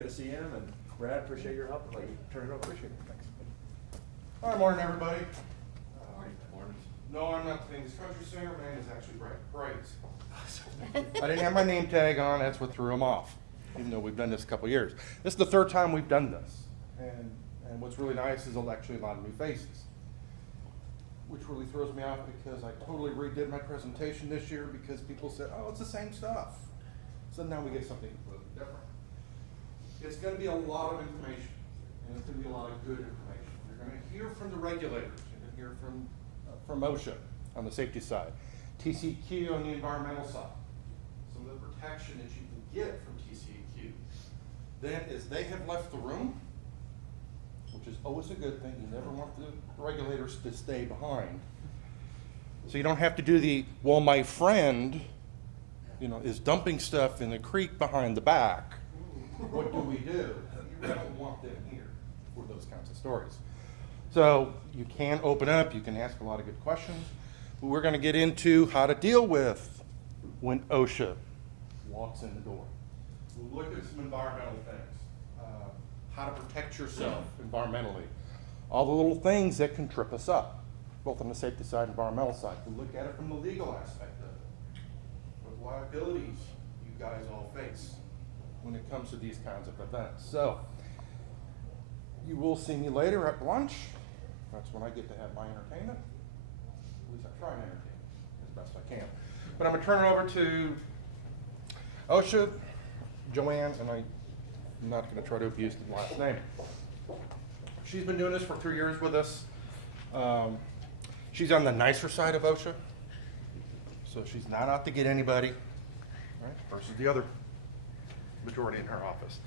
Good to see him, and Brad, appreciate your help. I'd like to turn it over. Appreciate it. Thanks. Hi, morning, everybody. Morning. No, I'm not the English country singer. My name is actually Bright. I didn't have my name tag on. That's what threw him off, even though we've done this a couple years. This is the third time we've done this. And what's really nice is actually a lot of new faces, which really throws me off because I totally redid my presentation this year because people said, oh, it's the same stuff. So now we get something completely different. It's going to be a lot of information, and it's going to be a lot of good information. You're going to hear from the regulators. You're going to hear from OSHA on the safety side, TCEQ on the environmental side, some of the protection that you can get from TCEQ. Then, as they have left the room, which is always a good thing, you never want the regulators to stay behind. So you don't have to do the, well, my friend, is dumping stuff in the creek behind the back. What do we do? You don't want them here for those kinds of stories. So you can open up, you can ask a lot of good questions. But we're going to get into how to deal with when OSHA walks in the door. We'll look at some environmental things, how to protect yourself environmentally, all the little things that can trip us up, both on the safety side and environmental side. We'll look at it from the legal aspect of it, what liabilities you guys all face when it comes to these kinds of events. So, you will see me later at lunch. That's when I get to have my entertainment. At least I try and entertain as best I can. But I'm going to turn it over to OSHA, Joanne, and I'm not going to try to abuse the last name. She's been doing this for 2 years with us. She's on the nicer side of OSHA, so she's not out to get anybody, right, versus the other majority in her office.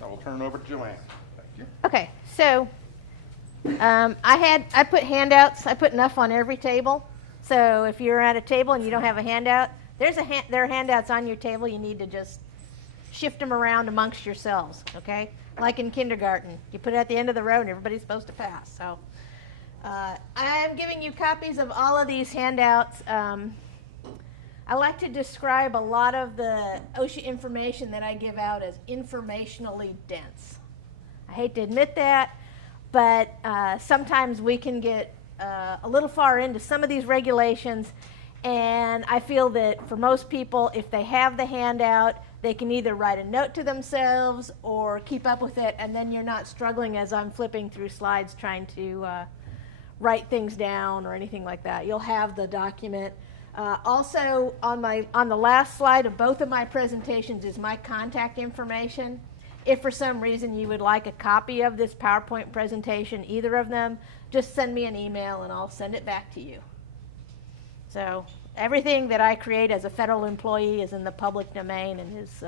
I will turn it over to Joanne. Thank you. Okay, so I put handouts. I put enough on every table. So if you're at a table and you don't have a handout, there are handouts on your table. You need to just shift them around amongst yourselves. Okay, like in kindergarten, you put it at the end of the row and everybody's supposed to pass. So I'm giving you copies of all of these handouts. I like to describe a lot of the OSHA information that I give out as informationally dense. I hate to admit that, but sometimes we can get a little far into some of these regulations, and I feel that for most people, if they have the handout, they can either write a note to themselves or keep up with it, and then you're not struggling as I'm flipping through slides trying to write things down or anything like that. You'll have the document. Also, on the last slide of both of my presentations is my contact information. If for some reason you would like a copy of this PowerPoint presentation, either of them, just send me an email and I'll send it back to you. So everything that I create as a federal employee is in the public domain and is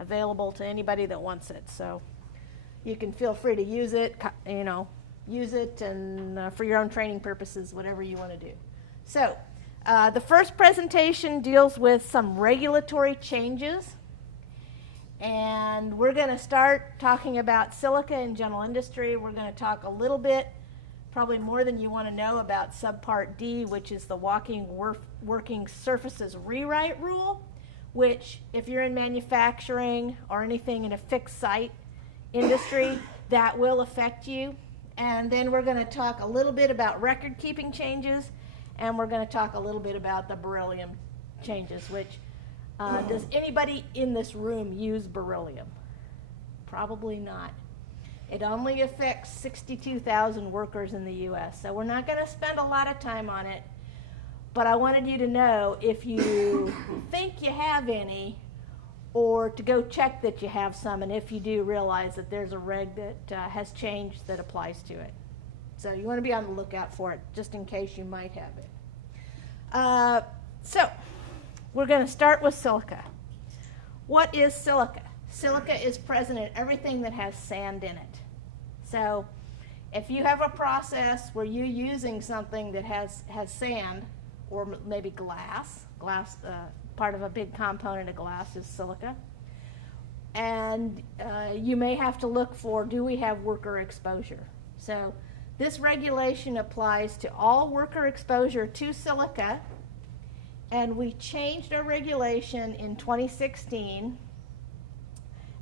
available to anybody that wants it. So you can feel free to use it, use it and for your own training purposes, whatever you want to do. So the first presentation deals with some regulatory changes, and we're going to start talking about silica in general industry. We're going to talk a little bit, probably more than you want to know, about subpart D, which is the working surfaces rewrite rule, which if you're in manufacturing or anything in a fixed site industry, that will affect you. And then we're going to talk a little bit about record keeping changes, and we're going to talk a little bit about the beryllium changes, which does anybody in this room use beryllium? Probably not. It only affects 62,000 workers in the U.S., so we're not going to spend a lot of time on it, but I wanted you to know if you think you have any, or to go check that you have some, and if you do, realize that there's a reg that has changed that applies to it. So you want to be on the lookout for it, just in case you might have it. So we're going to start with silica. What is silica? Silica is present in everything that has sand in it. So if you have a process where you're using something that has sand, or maybe glass, part of a big component of glass is silica, and you may have to look for, do we have worker exposure? So this regulation applies to all worker exposure to silica, and we changed our regulation in 2016,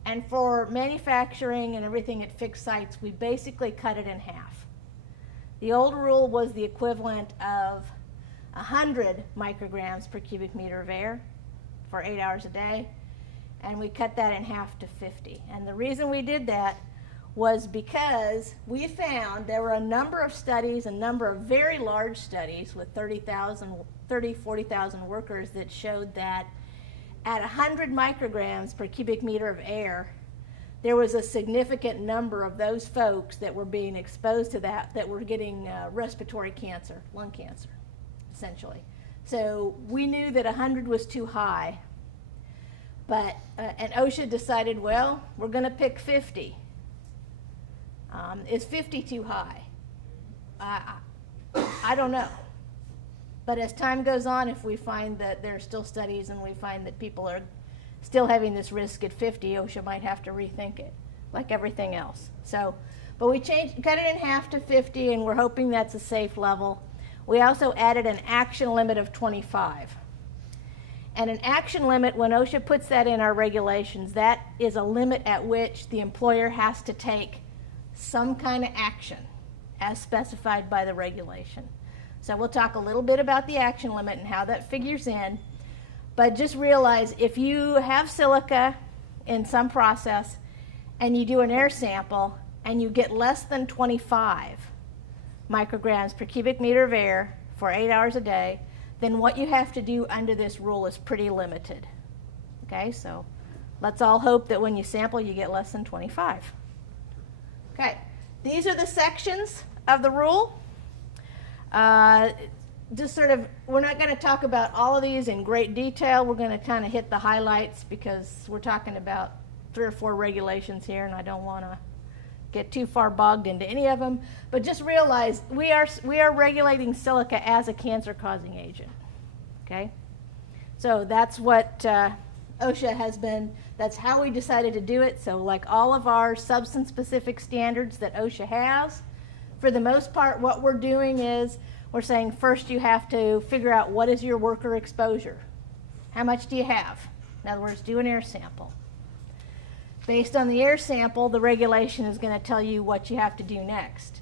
And for manufacturing and everything at fixed sites, we basically cut it in half. The old rule was the equivalent of 100 micrograms per cubic meter of air for 8 hours a day, and we cut that in half to 50. And the reason we did that was because we found there were a number of studies, a number of very large studies with 40,000 workers that showed that at 100 micrograms per cubic meter of air, there was a significant number of those folks that were being exposed to that were getting respiratory cancer, lung cancer, essentially. So we knew that 100 was too high, but and OSHA decided, well, we're going to pick 50. Is 50 too high? I don't know. But as time goes on, if we find that there are still studies and we find that people are still having this risk at 50, OSHA might have to rethink it, like everything else. So, but we cut it in half to 50, and we're hoping that's a safe level. We also added an action limit of 25. And an action limit, when OSHA puts that in our regulations, that is a limit at which the employer has to take some kind of action as specified by the regulation. So we'll talk a little bit about the action limit and how that figures in, but just realize if you have silica in some process and you do an air sample and you get less than 25 micrograms per cubic meter of air for 8 hours a day, then what you have to do under this rule is pretty limited. Okay, so let's all hope that when you sample you get less than 25. Okay, these are the sections of the rule. Just sort of, we're not going to talk about all of these in great detail. We're going to kind of hit the highlights because we're talking about 3 or 4 regulations here, and I don't want to get too far bogged into any of them. But just realize we are regulating silica as a cancer-causing agent. Okay, so that's what OSHA has been. That's how we decided to do it. So, like all of our substance-specific standards that OSHA has, for the most part, what we're doing is we're saying first you have to figure out what is your worker exposure. How much do you have? In other words, do an air sample. Based on the air sample, the regulation is going to tell you what you have to do next.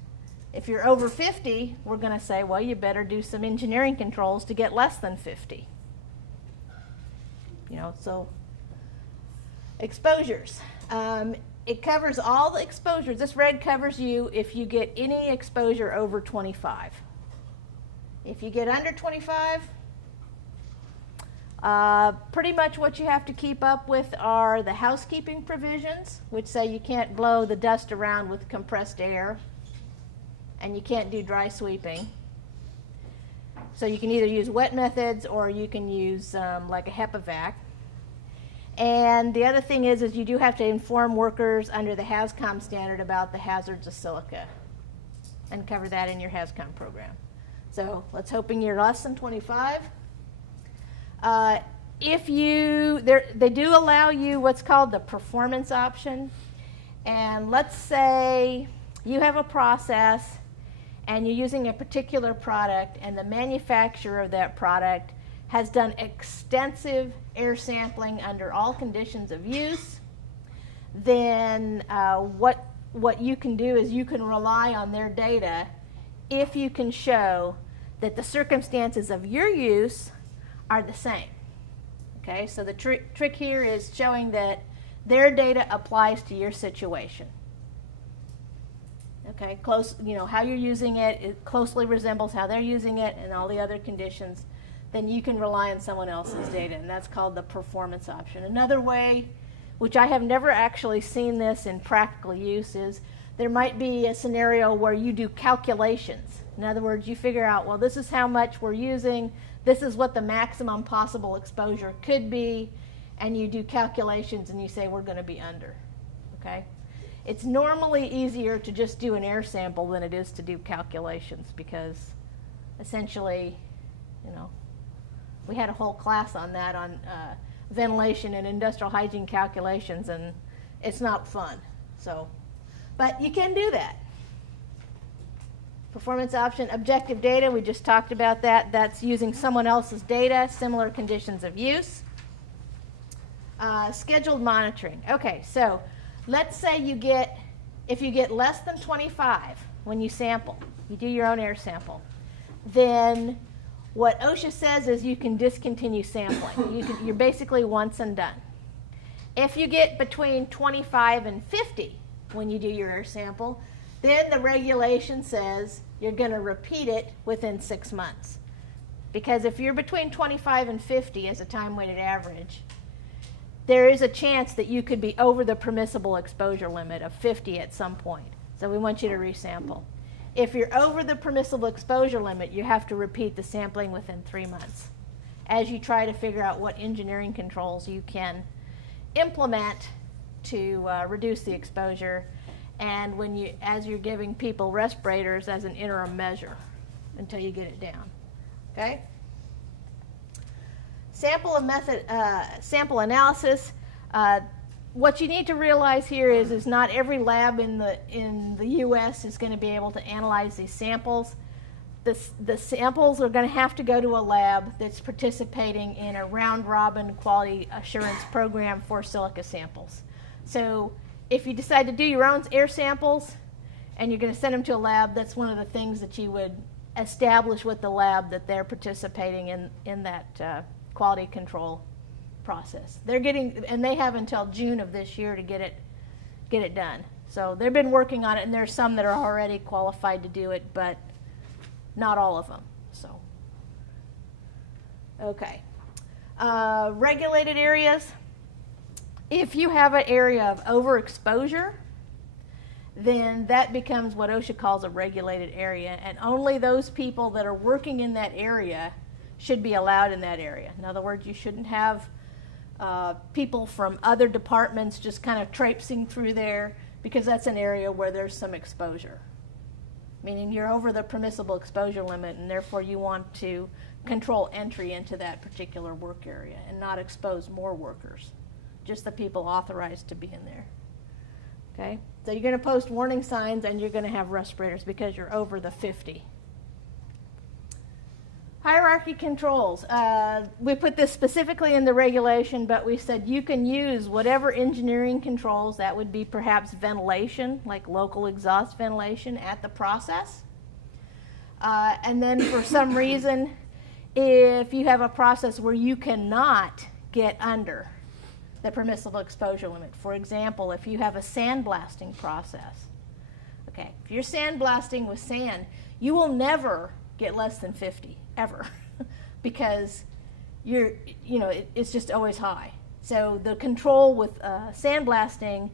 If you're over 50, we're going to say, well, you better do some engineering controls to get less than 50. You know, so exposures. It covers all the exposures. This red covers you if you get any exposure over 25. If you get under 25, pretty much what you have to keep up with are the housekeeping provisions, which say you can't blow the dust around with compressed air, and you can't do dry sweeping. So you can either use wet methods or you can use like a HEPA vac. And the other thing is you do have to inform workers under the HAZCOM standard about the hazards of silica and cover that in your HAZCOM program. So let's hoping you're less than 25. They do allow you what's called the performance option. And let's say you have a process and you're using a particular product and the manufacturer of that product has done extensive air sampling under all conditions of use, then what you can do is you can rely on their data if you can show that the circumstances of your use are the same. Okay, so the trick here is showing that their data applies to your situation. Okay, how you're using it, it closely resembles how they're using it and all the other conditions. Then you can rely on someone else's data, and that's called the performance option. Another way, which I have never actually seen this in practical use, is there might be a scenario where you do calculations. In other words, you figure out, well, this is how much we're using, this is what the maximum possible exposure could be, and you do calculations and you say we're going to be under. Okay? It's normally easier to just do an air sample than it is to do calculations because essentially, we had a whole class on that, on ventilation and industrial hygiene calculations, and it's not fun. So, but you can do that. Performance option, objective data, we just talked about that. That's using someone else's data, similar conditions of use. Scheduled monitoring. Okay, so let's say if you get less than 25 when you sample, you do your own air sample, then what OSHA says is you can discontinue sampling. You're basically once and done. If you get between 25 and 50 when you do your air sample, then the regulation says you're going to repeat it within 6 months. Because if you're between 25 and 50 as a time-weighted average, there is a chance that you could be over the permissible exposure limit of 50 at some point. So we want you to resample. If you're over the permissible exposure limit, you have to repeat the sampling within 3 months as you try to figure out what engineering controls you can implement to reduce the exposure, and as you're giving people respirators as an interim measure until you get it down. Okay? Sample analysis. What you need to realize here is not every lab in the U.S. is going to be able to analyze these samples. The samples are going to have to go to a lab that's participating in a round-robin quality assurance program for silica samples. So if you decide to do your own air samples and you're going to send them to a lab, that's one of the things that you would establish with the lab, that they're participating in that quality control process. And they have until June of this year to get it done. So they've been working on it, and there's some that are already qualified to do it, but not all of them. So, okay. Regulated areas. If you have an area of overexposure, then that becomes what OSHA calls a regulated area, and only those people that are working in that area should be allowed in that area. In other words, you shouldn't have people from other departments just kind of traipsing through there, because that's an area where there's some exposure. Meaning you're over the permissible exposure limit, and therefore you want to control entry into that particular work area and not expose more workers, just the people authorized to be in there. Okay? So you're going to post warning signs, and you're going to have respirators because you're over the 50. Hierarchy controls. We put this specifically in the regulation, but we said you can use whatever engineering controls. That would be perhaps ventilation, like local exhaust ventilation at the process. And then for some reason, if you have a process where you cannot get under the permissible exposure limit, for example, if you have a sandblasting process, okay, if you're sandblasting with sand, you will never get less than 50. Ever, because it's just always high. So the control with sandblasting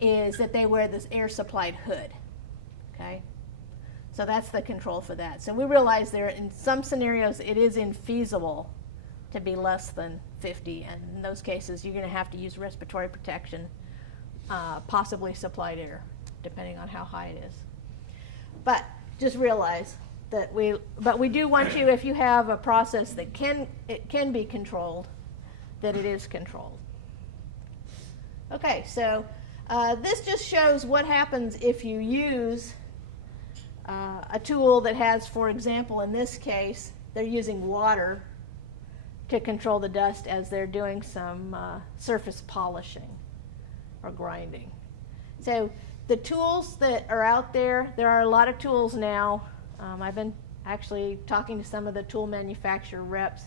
is that they wear this air supplied hood. Okay, so that's the control for that. So we realize there in some scenarios it is infeasible to be less than 50, and in those cases you're going to have to use respiratory protection, possibly supplied air, depending on how high it is. But just realize that we do want you, if you have a process that can be controlled, that it is controlled. Okay, so this just shows what happens if you use a tool that has, for example, in this case, they're using water to control the dust as they're doing some surface polishing or grinding. So the tools that are out there are a lot of tools now. I've been actually talking to some of the tool manufacturer reps,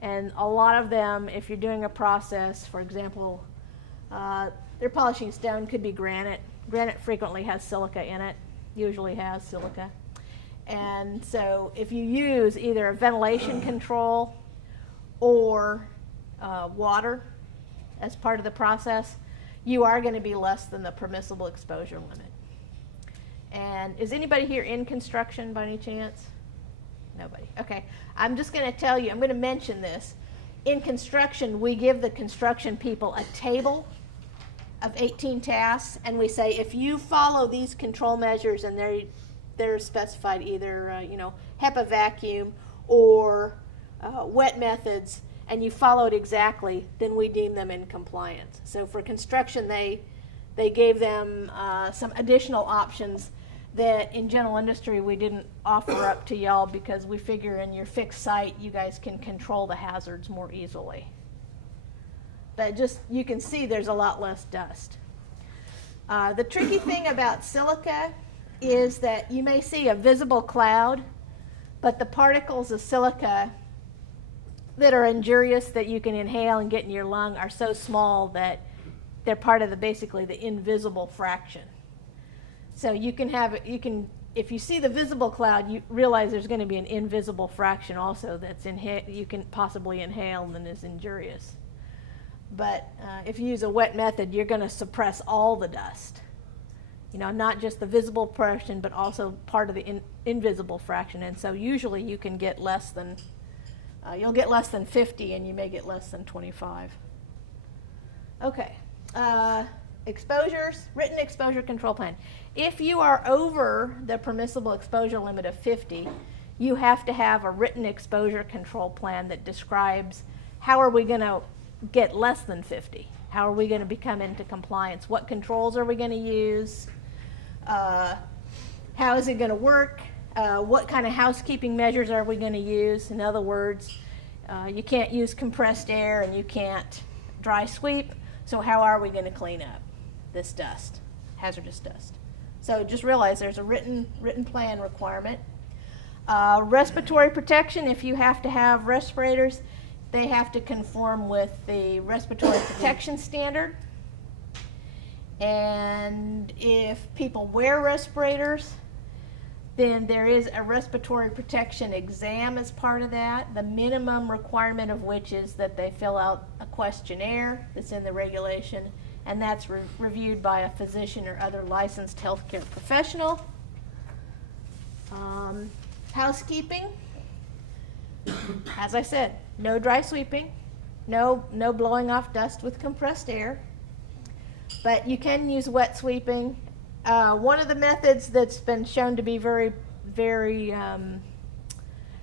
and a lot of them, if you're doing a process, for example, their polishing stone could be granite. Granite frequently has silica in it, usually has silica. And so if you use either a ventilation control or water as part of the process, you are going to be less than the permissible exposure limit. And is anybody here in construction by any chance? Nobody. Okay. I'm just going to tell you, I'm going to mention this. In construction, we give the construction people a table of 18 tasks, and we say, if you follow these control measures, and they're specified either HEPA vacuum or wet methods, and you follow it exactly, then we deem them in compliance. So for construction, they gave them some additional options that in general industry we didn't offer up to y'all, because we figure in your fixed site you guys can control the hazards more easily. but just you can see there's a lot less dust. The tricky thing about silica is that you may see a visible cloud, but the particles of silica that are injurious that you can inhale and get in your lung are so small that they're part of basically the invisible fraction. So you can if you see the visible cloud, you realize there's going to be an invisible fraction also that's you can possibly inhale and is injurious. But if you use a wet method, you're going to suppress all the dust. Not just the visible fraction, but also part of the invisible fraction. And so usually you can get less than, you'll get less than 50 and you may get less than 25. Okay. Exposures, written exposure control plan. If you are over the permissible exposure limit of 50, you have to have a written exposure control plan that describes how are we going to get less than 50? How are we going to become into compliance? What controls are we going to use? How is it going to work? What kind of housekeeping measures are we going to use? In other words, you can't use compressed air and you can't dry sweep. So how are we going to clean up this dust, hazardous dust? So just realize there's a written plan requirement. Respiratory protection, if you have to have respirators, they have to conform with the respiratory protection standard. And if people wear respirators, then there is a respiratory protection exam as part of that, the minimum requirement of which is that they fill out a questionnaire that's in the regulation, and that's reviewed by a physician or other licensed healthcare professional. Housekeeping, as I said, no dry sweeping, no blowing off dust with compressed air, but you can use wet sweeping. One of the methods that's been shown to be very, very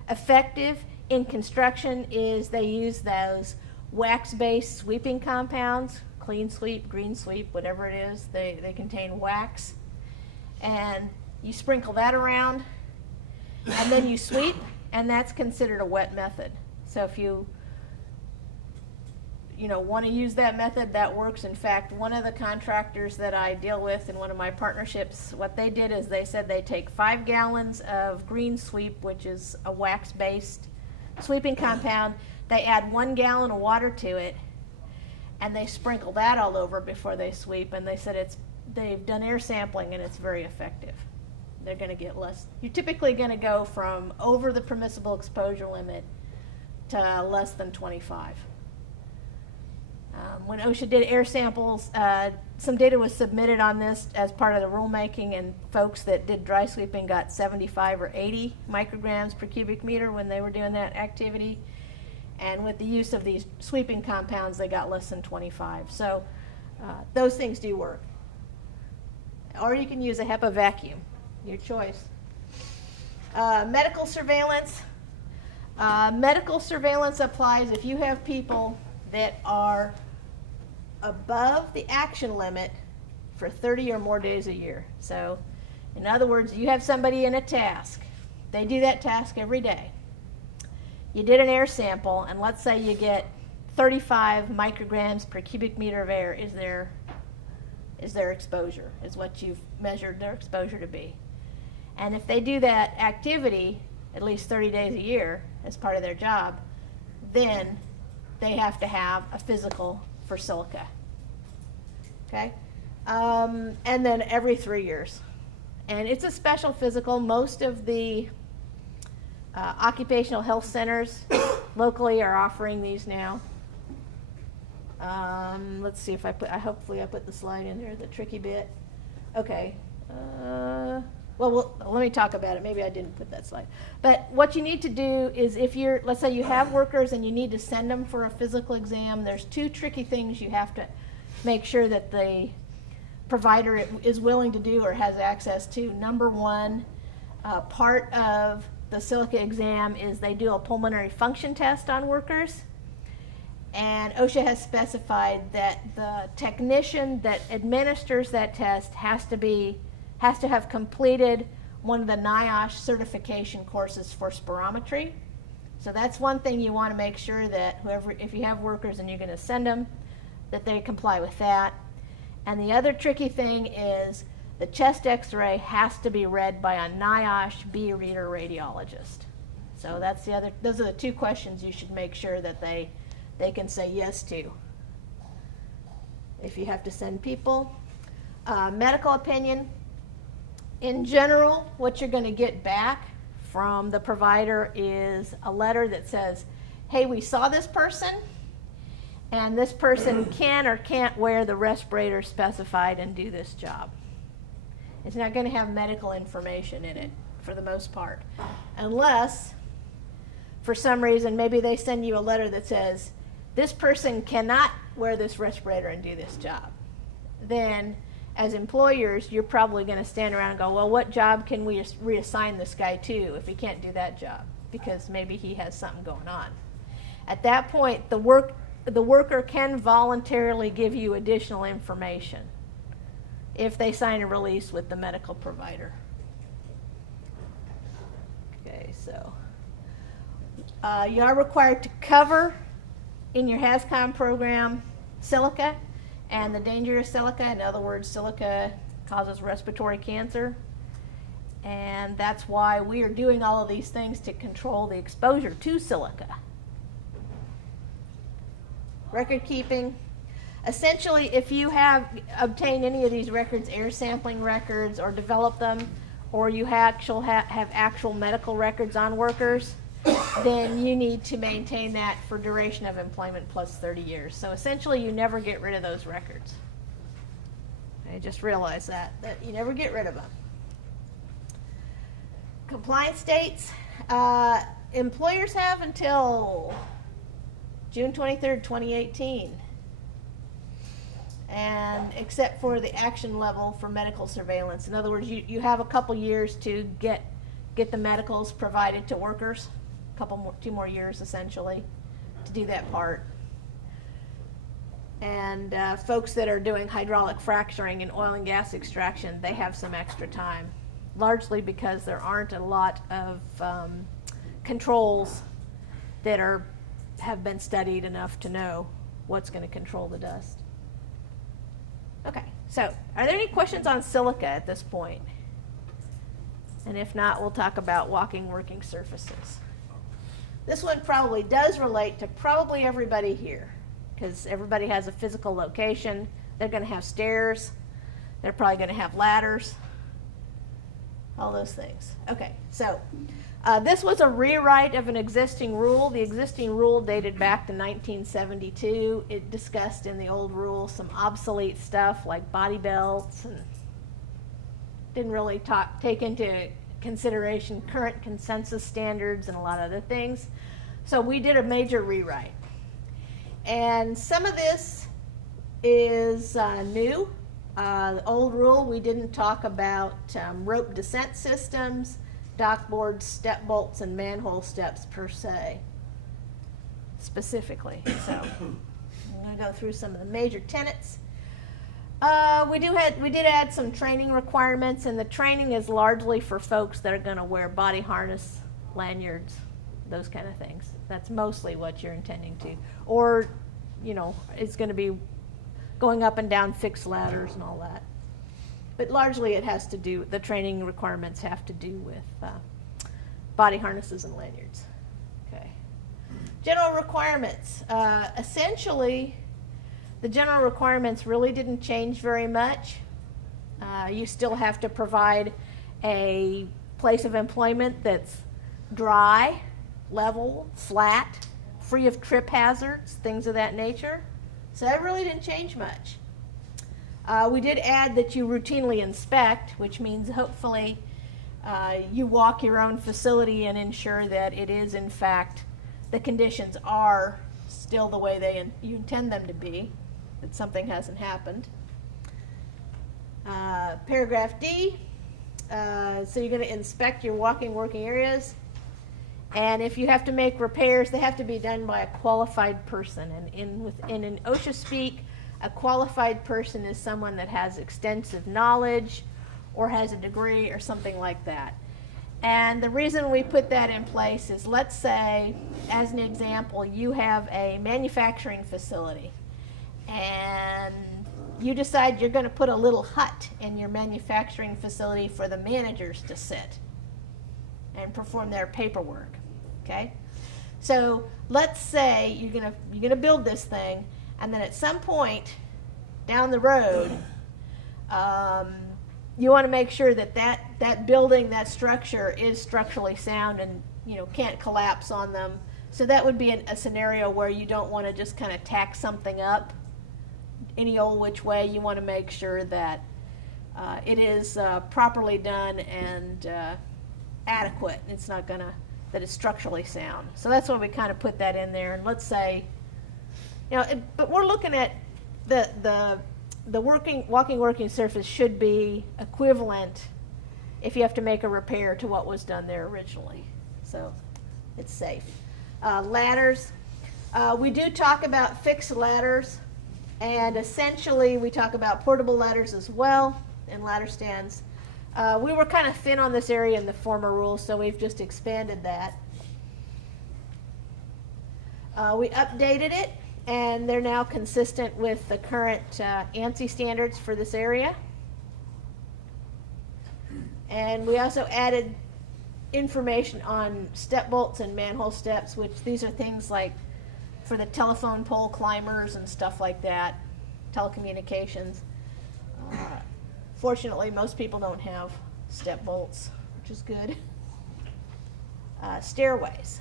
effective in construction is they use those wax-based sweeping compounds, clean sweep, green sweep, whatever it is. They contain wax. And you sprinkle that around, and then you sweep, and that's considered a wet method. So if you want to use that method, that works. In fact, one of the contractors that I deal with in one of my partnerships, what they did is they said they take 5 gallons of green sweep, which is a wax-based sweeping compound. They add 1 gallon of water to it, and they sprinkle that all over before they sweep. And they said they've done air sampling, and it's very effective. They're going to get less. You're typically going to go from over the permissible exposure limit to less than 25. When OSHA did air samples, some data was submitted on this as part of the rulemaking, and folks that did dry sweeping got 75 or 80 micrograms per cubic meter when they were doing that activity. And with the use of these sweeping compounds, they got less than 25. So those things do work. Or you can use a HEPA vacuum, your choice. Medical surveillance. Medical surveillance applies if you have people that are above the action limit for 30 or more days a year. So, in other words, you have somebody in a task. They do that task every day. You did an air sample, and let's say you get 35 micrograms per cubic meter of air is their exposure, is what you've measured their exposure to be. And if they do that activity at least 30 days a year as part of their job, then they have to have a physical for silica. Okay? And then every 3 years. And it's a special physical. Most of the occupational health centers locally are offering these now. Let's see if hopefully I put the slide in there, the tricky bit. Okay. Well, let me talk about it. Maybe I didn't put that slide. But what you need to do is let's say you have workers and you need to send them for a physical exam, there's 2 tricky things you have to make sure that the provider is willing to do or has access to. Number one, part of the silica exam is they do a pulmonary function test on workers. And OSHA has specified that the technician that administers that test has to have completed one of the NIOSH certification courses for spirometry. So that's one thing you want to make sure that if you have workers and you're going to send them, that they comply with that. And the other tricky thing is the chest x-ray has to be read by a NIOSH B reader radiologist. So that's those are the two questions you should make sure that they can say yes to if you have to send people. Medical opinion. In general, what you're going to get back from the provider is a letter that says, hey, we saw this person, and this person can or can't wear the respirator specified and do this job. It's not going to have medical information in it for the most part, unless for some reason maybe they send you a letter that says, this person cannot wear this respirator and do this job. Then as employers, you're probably going to stand around and go, well, what job can we reassign this guy to if he can't do that job? Because maybe he has something going on. At that point, the worker can voluntarily give you additional information if they sign a release with the medical provider. Okay, so you are required to cover in your HAZCOM program silica and the danger of silica. In other words, silica causes respiratory cancer. And that's why we are doing all of these things to control the exposure to silica. Record keeping. Essentially, if you have obtained any of these records, air sampling records, or developed them, or you have actual medical records on workers, then you need to maintain that for duration of employment plus 30 years. So essentially, you never get rid of those records. I just realized that you never get rid of them. Compliance dates. Employers have until June 23rd, 2018. And except for the action level for medical surveillance. In other words, you have a couple years to get the medicals provided to workers. Two more years essentially to do that part. And folks that are doing hydraulic fracturing and oil and gas extraction, they have some extra time, largely because there aren't a lot of controls that have been studied enough to know what's going to control the dust. Okay, so are there any questions on silica at this point? And if not, we'll talk about walking working surfaces. This one probably does relate to probably everybody here, because everybody has a physical location. They're going to have stairs. They're probably going to have ladders. All those things. Okay, so this was a rewrite of an existing rule. The existing rule dated back to 1972. It discussed in the old rule some obsolete stuff like body belts, and didn't really take into consideration current consensus standards and a lot of other things. So we did a major rewrite. And some of this is new. The old rule, we didn't talk about rope descent systems, dock boards, step bolts, and manhole steps per se, specifically. So I'm going to go through some of the major tenets. We did add some training requirements, and the training is largely for folks that are going to wear body harness, lanyards, those kind of things. That's mostly what you're intending to. Or, it's going to be going up and down fixed ladders and all that. But largely it has to do, the training requirements have to do with body harnesses and lanyards. Okay. General requirements. Essentially, the general requirements really didn't change very much. You still have to provide a place of employment that's dry, level, flat, free of trip hazards, things of that nature. So that really didn't change much. We did add that you routinely inspect, which means hopefully you walk your own facility and ensure that it is, in fact, the conditions are still the way you intend them to be, that something hasn't happened. Paragraph D, so you're going to inspect your walking working areas. And if you have to make repairs, they have to be done by a qualified person. And in an OSHA speak, a qualified person is someone that has extensive knowledge or has a degree or something like that. And the reason we put that in place is, let's say, as an example, you have a manufacturing facility and you decide you're going to put a little hut in your manufacturing facility for the managers to sit and perform their paperwork. Okay? So let's say you're gonna build this thing, and then at some point down the road, you want to make sure that building, that structure is structurally sound and can't collapse on them. So that would be a scenario where you don't want to just kind of tack something up any old which way. You want to make sure that it is properly done and adequate. It's not gonna, that it's structurally sound. So that's why we kind of put that in there. And let's say, but we're looking at the working surface should be equivalent if you have to make a repair to what was done there originally. So it's safe. Ladders. We do talk about fixed ladders, and essentially we talk about portable ladders as well and ladder stands. We were kind of thin on this area in the former rules, so we've just expanded that. We updated it, and they're now consistent with the current ANSI standards for this area. And we also added information on step bolts and manhole steps, which these are things like for the telephone pole climbers and stuff like that, telecommunications. Fortunately, most people don't have step bolts, which is good. Stairways.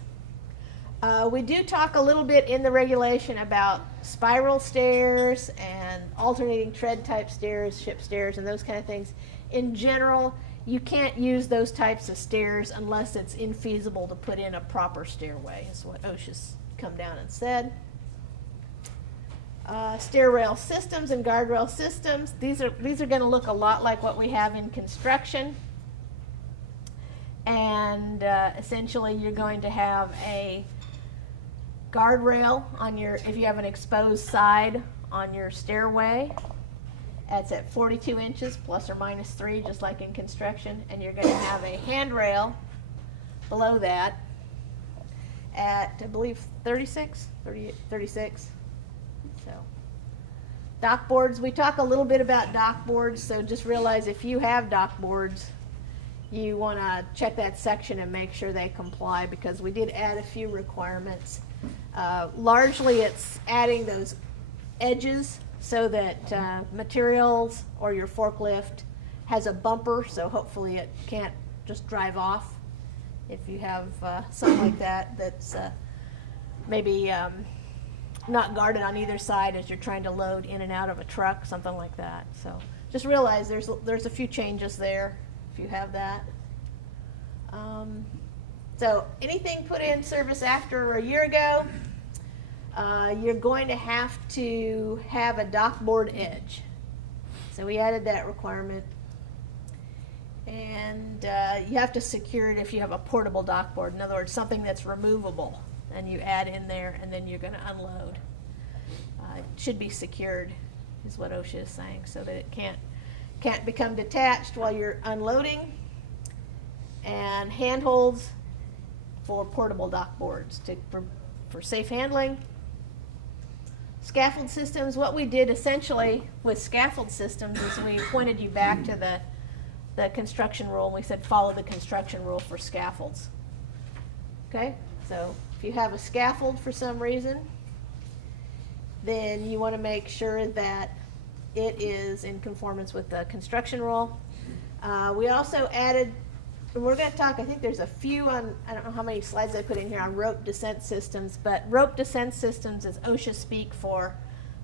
We do talk a little bit in the regulation about spiral stairs and alternating tread type stairs, ship stairs, and those kind of things. In general, you can't use those types of stairs unless it's infeasible to put in a proper stairway, is what OSHA's come down and said. Stair rail systems and guardrail systems. These are going to look a lot like what we have in construction. And essentially you're going to have a guardrail on your, if you have an exposed side on your stairway, that's at 42 inches plus or minus 3, just like in construction. And you're going to have a handrail below that at, I believe, 36. So, dock boards. We talk a little bit about dock boards, so just realize if you have dock boards, you want to check that section and make sure they comply, because we did add a few requirements. Largely it's adding those edges so that materials or your forklift has a bumper, so hopefully it can't just drive off if you have something like that that's maybe not guarded on either side as you're trying to load in and out of a truck, something like that. So just realize there's a few changes there if you have that. So anything put in service after a year ago, you're going to have a dock board edge. So we added that requirement. And you have to secure it if you have a portable dock board. In other words, something that's removable, and you add in there, and then you're going to unload. It should be secured, is what OSHA is saying, so that it can't become detached while you're unloading. And handholds for portable dock boards for safe handling. Scaffold systems. What we did essentially with scaffold systems is we pointed you back to the construction rule, and we said follow the construction rule for scaffolds. Okay, so if you have a scaffold for some reason, then you want to make sure that it is in conformance with the construction rule. We also added, and we're going to talk, I think there's a few on, I don't know how many slides I put in here on rope descent systems, but rope descent systems is OSHA speak for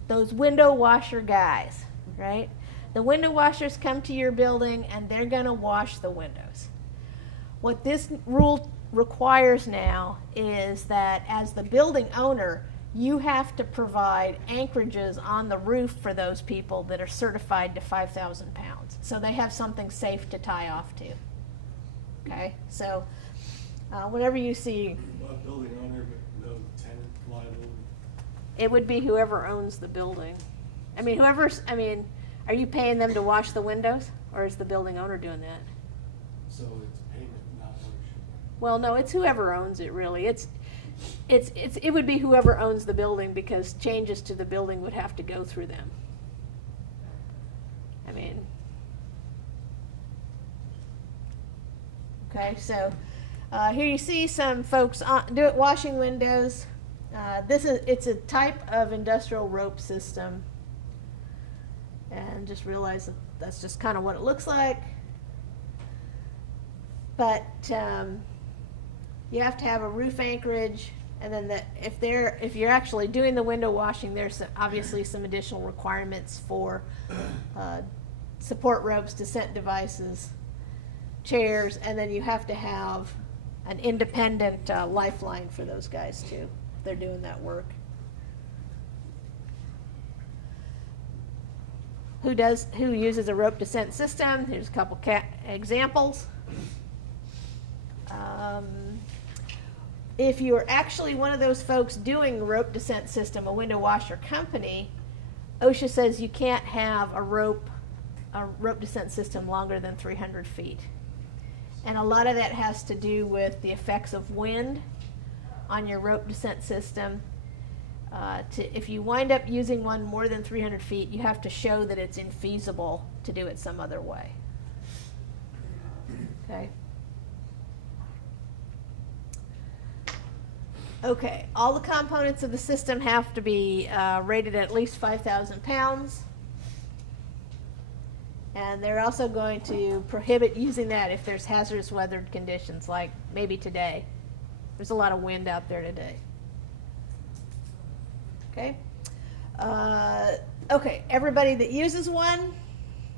those window washer guys, right? The window washers come to your building and they're going to wash the windows. What this rule requires now is that as the building owner, you have to provide anchorages on the roof for those people that are certified to 5,000 pounds. So they have something safe to tie off to. Okay, so whenever you see, Building owner, but no tenant liability. it would be whoever owns the building. I mean, are you paying them to wash the windows, or is the building owner doing that? So it's payment, not ownership. Well, no, it's whoever owns it, really. It would be whoever owns the building, because changes to the building would have to go through them. I mean, Okay, so here you see some folks washing windows. It's a type of industrial rope system, and just realize that that's just kind of what it looks like. But you have to have a roof anchorage, and then if you're actually doing the window washing, there's obviously some additional requirements for support ropes, descent devices, chairs, and then you have to have an independent lifeline for those guys too. They're doing that work. Who uses a rope descent system? Here's a couple examples. If you're actually one of those folks doing rope descent system, a window washer company, OSHA says you can't have a rope descent system longer than 300 feet. And a lot of that has to do with the effects of wind on your rope descent system. If you wind up using one more than 300 feet, you have to show that it's infeasible to do it some other way. Okay. Okay, all the components of the system have to be rated at least 5,000 pounds. And they're also going to prohibit using that if there's hazardous weather conditions, like maybe today. There's a lot of wind out there today. Okay. Okay, everybody that uses one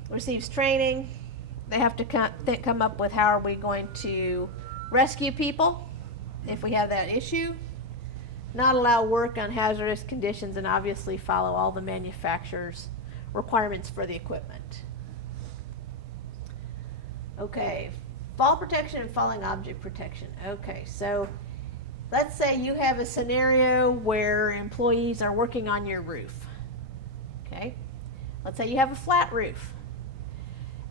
receives training. They have to come up with how are we going to rescue people if we have that issue. Not allow work on hazardous conditions, and obviously follow all the manufacturer's requirements for the equipment. Okay, fall protection and falling object protection. Okay, so let's say you have a scenario where employees are working on your roof. Okay, let's say you have a flat roof,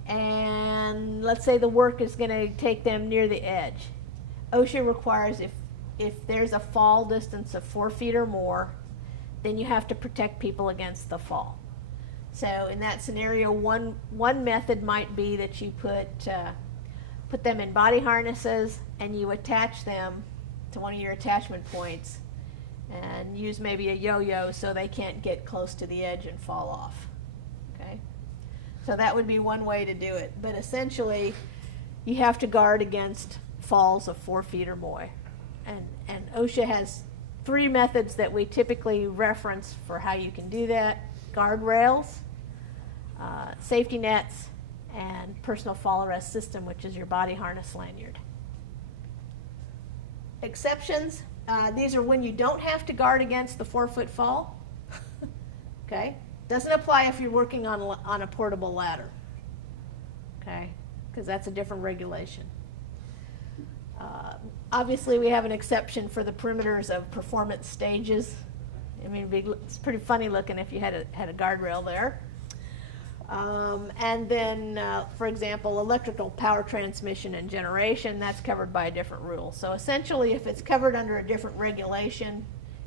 and let's say the work is going to take them near the edge. OSHA requires if there's a fall distance of 4 feet or more, then you have to protect people against the fall. So in that scenario, one method might be that you put them in body harnesses and you attach them to one of your attachment points and use maybe a yo-yo so they can't get close to the edge and fall off. Okay, so that would be one way to do it. But essentially, you have to guard against falls of 4 feet or more. And OSHA has 3 methods that we typically reference for how you can do that: guardrails, safety nets, and personal fall arrest system, which is your body harness lanyard. Exceptions, these are when you don't have to guard against the 4-foot fall. Okay, doesn't apply if you're working on a portable ladder. Okay, because that's a different regulation. Obviously, we have an exception for the perimeters of performance stages. I mean, it's pretty funny looking if you had a guardrail there. And then, for example, electrical power transmission and generation, that's covered by a different rule. So essentially, if it's covered under a different regulation,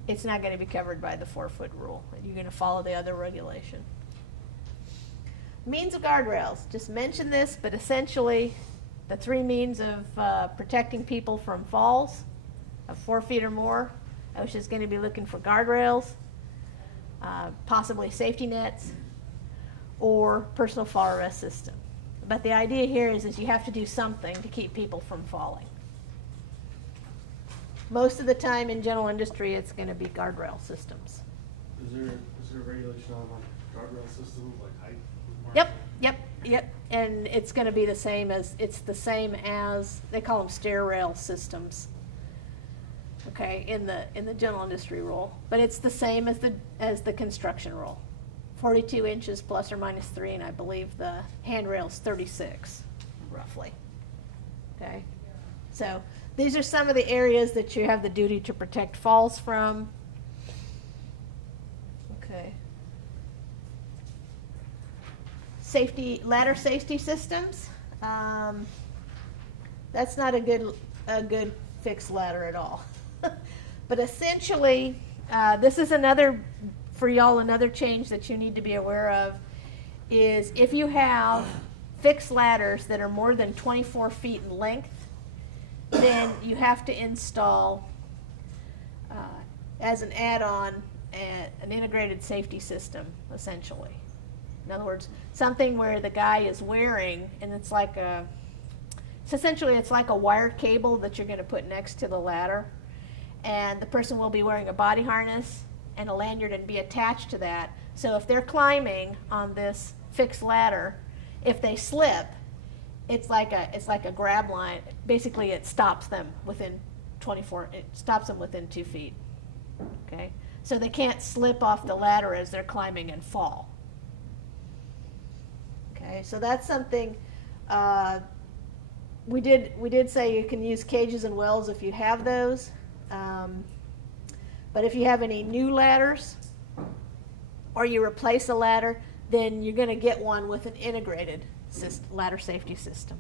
it's not going to be covered by the 4-foot rule. You're going to follow the other regulation. Means of guardrails. Just mention this, but essentially, the 3 means of protecting people from falls of 4 feet or more. OSHA is going to be looking for guardrails, possibly safety nets, or personal fall arrest system. But the idea here is you have to do something to keep people from falling. Most of the time in general industry, it's going to be guardrail systems. Is there a regulation on guardrail systems, like height? Yep. And it's going to be the same as they call them stair rail systems. Okay, in the general industry rule, but it's the same as the construction rule. 42 inches plus or minus 3, and I believe the handrail's 36, roughly. Okay, so these are some of the areas that you have the duty to protect falls from. Okay. Ladder safety systems. That's not a good fixed ladder at all. But essentially, this is for y'all, another change that you need to be aware of is if you have fixed ladders that are more than 24 feet in length, then you have to install, as an add-on, an integrated safety system, essentially. In other words, something where the guy is wearing, and it's like a wire cable that you're going to put next to the ladder, and the person will be wearing a body harness and a lanyard and be attached to that. So if they're climbing on this fixed ladder, if they slip, it's like a grab line. Basically, it stops them within 2 feet. Okay, so they can't slip off the ladder as they're climbing and fall. Okay, so that's something. We did say you can use cages and wells if you have those, but if you have any new ladders or you replace a ladder, then you're going to get one with an integrated ladder safety system.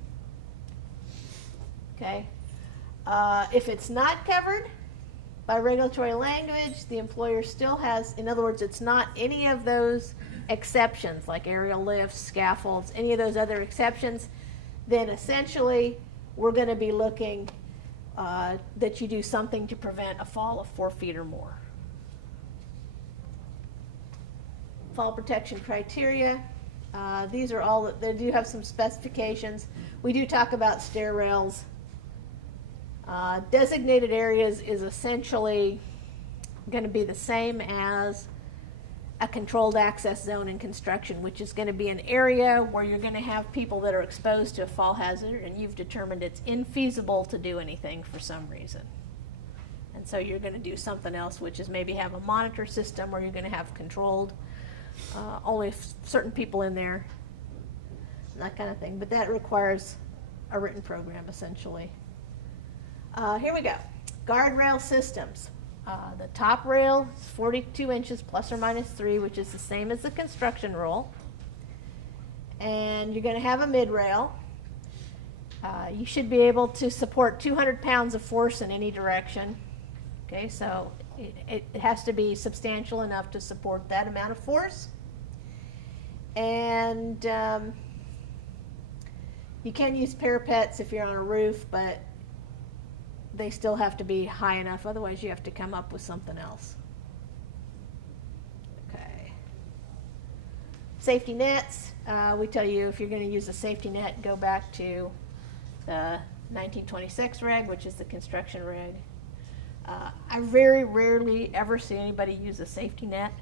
Okay, if it's not covered by regulatory language, the employer still has, in other words, it's not any of those exceptions like aerial lifts, scaffolds, any of those other exceptions, then essentially we're going to be looking that you do something to prevent a fall of 4 feet or more. Fall protection criteria. These are all, they do have some specifications. We do talk about stair rails. Designated areas is essentially going to be the same as a controlled access zone in construction, which is going to be an area where you're going to have people that are exposed to a fall hazard and you've determined it's infeasible to do anything for some reason. And so you're going to do something else, which is maybe have a monitor system where you're going to have controlled only certain people in there, that kind of thing. But that requires a written program, essentially. Here we go. Guardrail systems. The top rail is 42 inches plus or minus 3, which is the same as the construction rule. And you're going to have a mid-rail. You should be able to support 200 pounds of force in any direction. Okay, so it has to be substantial enough to support that amount of force. And you can use parapets if you're on a roof, but they still have to be high enough. Otherwise, you have to come up with something else. Okay. Safety nets. We tell you if you're going to use a safety net, go back to the 1926 reg, which is the construction reg. I very rarely ever see anybody use a safety net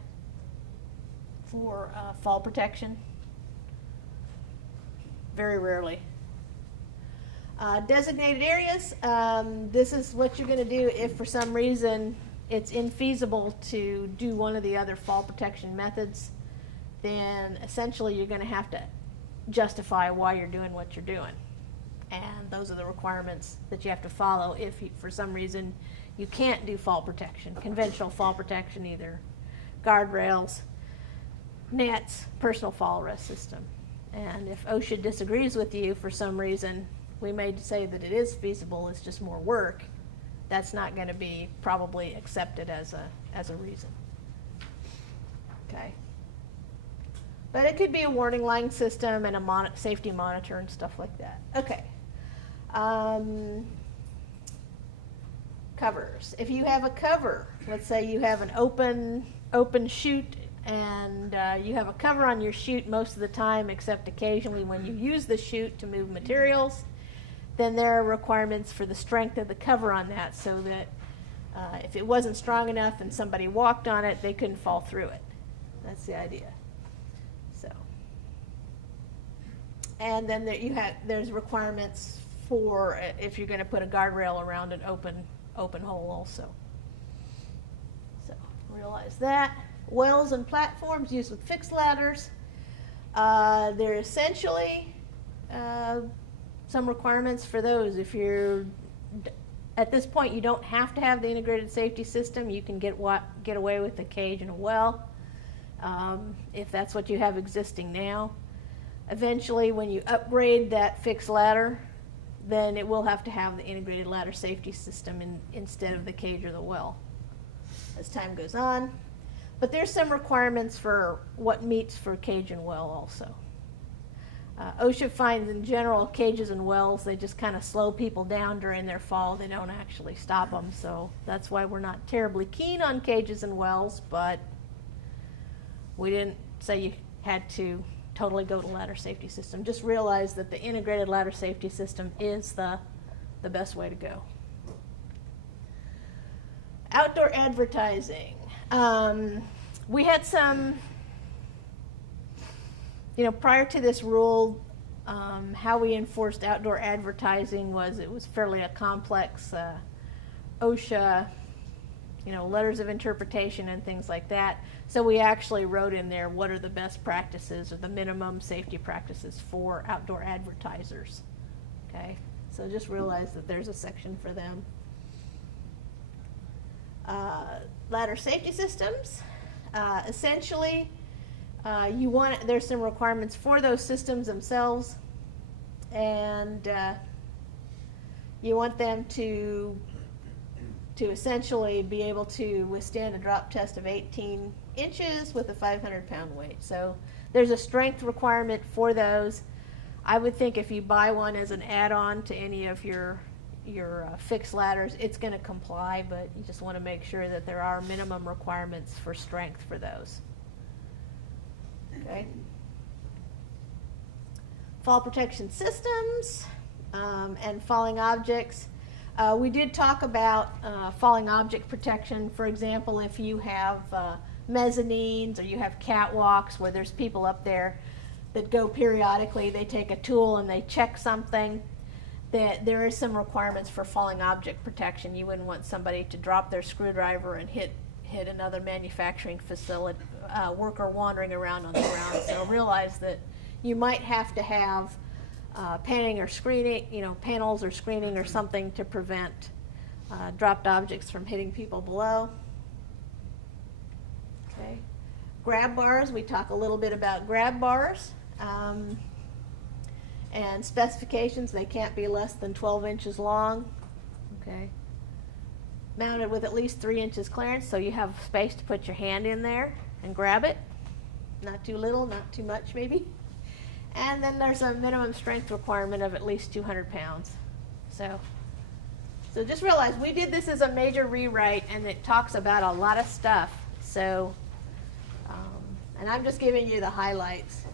for fall protection. Very rarely. Designated areas, this is what you're going to do if for some reason it's infeasible to do one of the other fall protection methods. Then essentially you're going to have to justify why you're doing what you're doing. And those are the requirements that you have to follow if you, for some reason you can't do fall protection, conventional fall protection, either guardrails, nets, personal fall arrest system. And if OSHA disagrees with you for some reason, we may say that it is feasible, it's just more work. That's not going to be probably accepted as a reason. Okay. But it could be a warning line system and a safety monitor and stuff like that. Okay. Covers. If you have a cover, let's say you have an open chute and you have a cover on your chute most of the time, except occasionally when you use the chute to move materials, then there are requirements for the strength of the cover on that, so that if it wasn't strong enough and somebody walked on it, they couldn't fall through it. That's the idea. So, and then there's requirements for if you're going to put a guardrail around an open hole also. So realize that. Wells and platforms used with fixed ladders. They're essentially some requirements for those. If you're at this point, you don't have to have the integrated safety system. You can get away with a cage and a well if that's what you have existing now. Eventually, when you upgrade that fixed ladder, then it will have to have the integrated ladder safety system instead of the cage or the well. as time goes on. But there's some requirements for what meets for cage and well also. OSHA finds in general cages and wells, they just kind of slow people down during their fall. They don't actually stop them. So that's why we're not terribly keen on cages and wells, but we didn't say you had to totally go to ladder safety system. Just realize that the integrated ladder safety system is the best way to go. Outdoor advertising. We had some, prior to this rule, how we enforced outdoor advertising it was fairly a complex OSHA, letters of interpretation and things like that. So we actually wrote in there what are the best practices or the minimum safety practices for outdoor advertisers. Okay, so just realize that there's a section for them. Ladder safety systems. Essentially, there's some requirements for those systems themselves, and you want them to essentially be able to withstand a drop test of 18 inches with a 500-pound weight. So there's a strength requirement for those. I would think if you buy one as an add-on to any of your fixed ladders, it's going to comply, but you just want to make sure that there are minimum requirements for strength for those. Okay. Fall protection systems and falling objects. We did talk about falling object protection. For example, if you have mezzanines or you have catwalks where there's people up there that go periodically, they take a tool and they check something, that there is some requirements for falling object protection. You wouldn't want somebody to drop their screwdriver and hit another manufacturing facility worker wandering around on the ground. So realize that you might have to have panning or screening, panels or screening or something to prevent dropped objects from hitting people below. Okay. Grab bars, we talk a little bit about grab bars. And specifications, they can't be less than 12 inches long. Okay. Mounted with at least 3 inches clearance, so you have space to put your hand in there and grab it. Not too little, not too much maybe. And then there's a minimum strength requirement of at least 200 pounds. So just realize we did this as a major rewrite, and it talks about a lot of stuff. So, and I'm just giving you the highlights.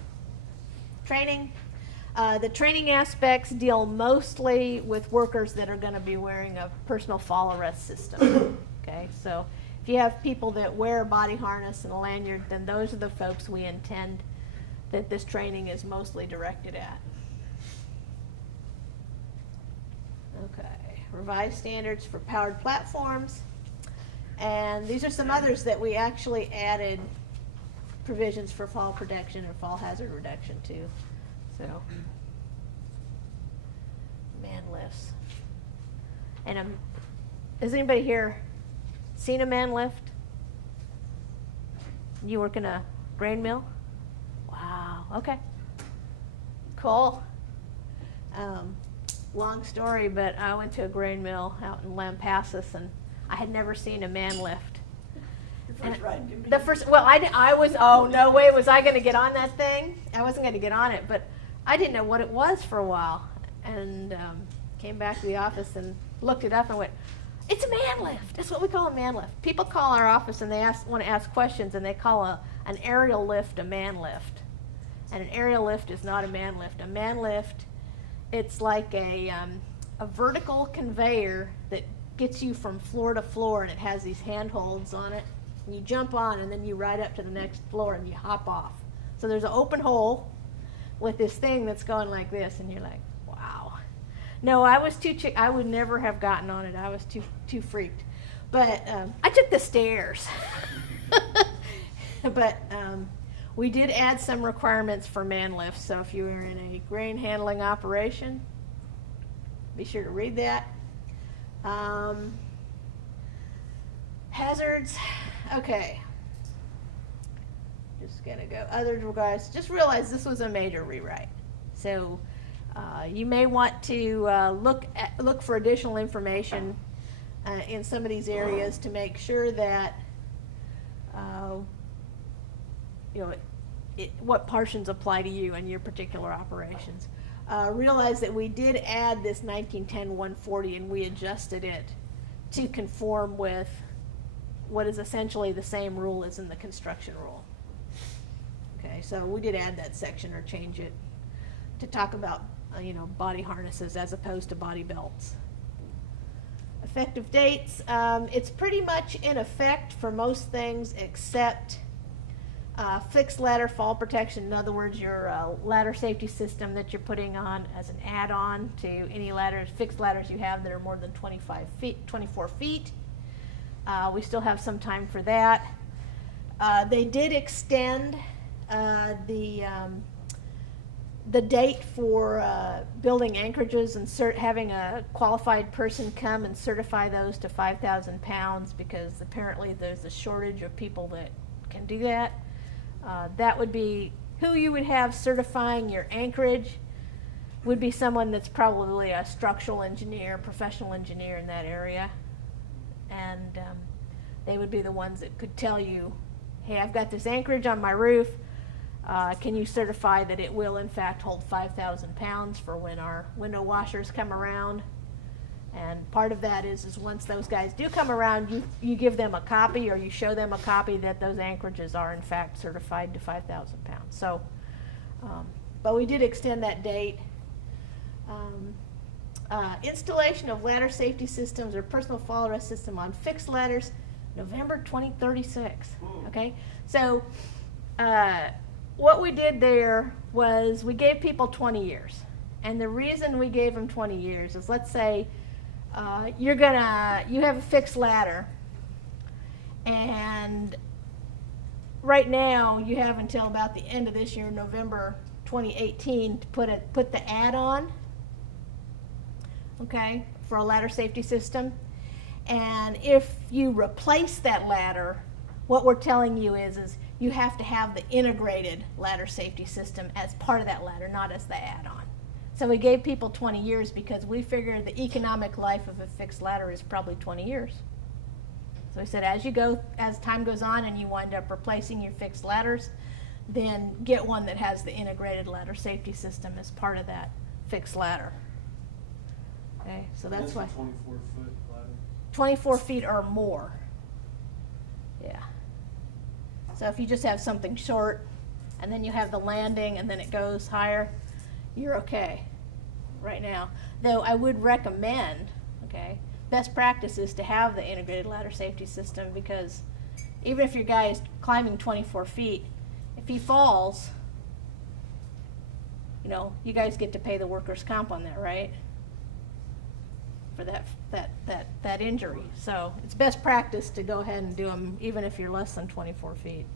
Training. The training aspects deal mostly with workers that are going to be wearing a personal fall arrest system. Okay, so if you have people that wear a body harness and a lanyard, then those are the folks we intend that this training is mostly directed at. Okay, revised standards for powered platforms. And these are some others that we actually added provisions for fall protection or fall hazard reduction to. So, man lifts. And has anybody here seen a man lift? You work in a grain mill? Wow, okay. Cool. Long story, but I went to a grain mill out in Lampasas, and I had never seen a man lift. I was, oh, no way was I going to get on that thing. I wasn't going to get on it, but I didn't know what it was for a while, and came back to the office and looked it up and went, it's a man lift. That's what we call a man lift. People call our office and they want to ask questions, and they call an aerial lift a man lift. And an aerial lift is not a man lift. A man lift, it's like a vertical conveyor that gets you from floor to floor, and it has these handholds on it. And you jump on, and then you ride up to the next floor and you hop off. So there's an open hole with this thing that's going like this, and you're like, wow. No, I was too I would never have gotten on it. I was too freaked. But I took the stairs. But we did add some requirements for man lifts. So if you were in a grain handling operation, be sure to read that. Hazards. Okay. Just gonna go other regards. Just realize this was a major rewrite. So you may want to look for additional information in some of these areas to make sure that you know, what portions apply to you and your particular operations. Realize that we did add this 1910-140 and we adjusted it to conform with what is essentially the same rule as in the construction rule. Okay, so we did add that section or change it to talk about, you know, body harnesses as opposed to body belts. Effective dates, it's pretty much in effect for most things except fixed ladder fall protection. In other words, your ladder safety system that you're putting on as an add-on to any ladders, fixed ladders you have that are more than 24 feet. We still have some time for that. They did extend the date for building anchorages and having a qualified person come and certify those to 5,000 pounds because apparently there's a shortage of people that can do that. That would be who you would have certifying your anchorage would be someone that's probably a structural engineer, professional engineer in that area. And they would be the ones that could tell you, hey, I've got this anchorage on my roof. Can you certify that it will in fact hold 5,000 pounds for when our window washers come around? And part of that is once those guys do come around, you give them a copy or you show them a copy that those anchorages are in fact certified to 5,000 pounds. So, but we did extend that date. Installation of ladder safety systems or personal fall arrest system on fixed ladders, November 2036. Okay, so what we did there was we gave people 20 years. And the reason we gave them 20 years is, let's say you have a fixed ladder, and right now you have until about the end of this year, November 2018, to put the add-on, okay, for a ladder safety system. And if you replace that ladder, what we're telling you is you have to have the integrated ladder safety system as part of that ladder, not as the add-on. So we gave people 20 years because we figured the economic life of a fixed ladder is probably 20 years. So we said as time goes on and you wind up replacing your fixed ladders, then get one that has the integrated ladder safety system as part of that fixed ladder. Okay, so that's why. 24-foot ladder. 24 feet or more. Yeah. So if you just have something short and then you have the landing and then it goes higher, you're okay right now. Though I would recommend, okay, best practice is to have the integrated ladder safety system, because even if your guy is climbing 24 feet, if he falls, you know, you guys get to pay the workers' comp on that, right? For that injury. So it's best practice to go ahead and do them even if you're less than 24 feet.